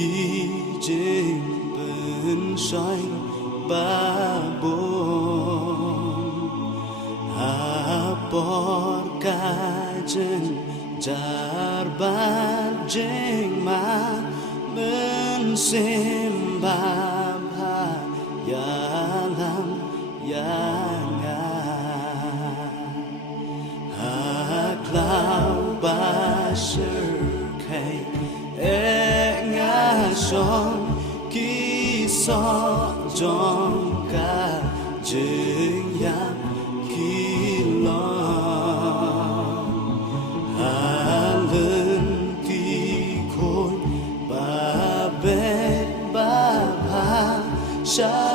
khi trên bên say ba bốn por kajen jar ban jeng ma ben semba ba ya lam ya nga cloud ba sher kai e nga son ki so jong ka jeng ya shine.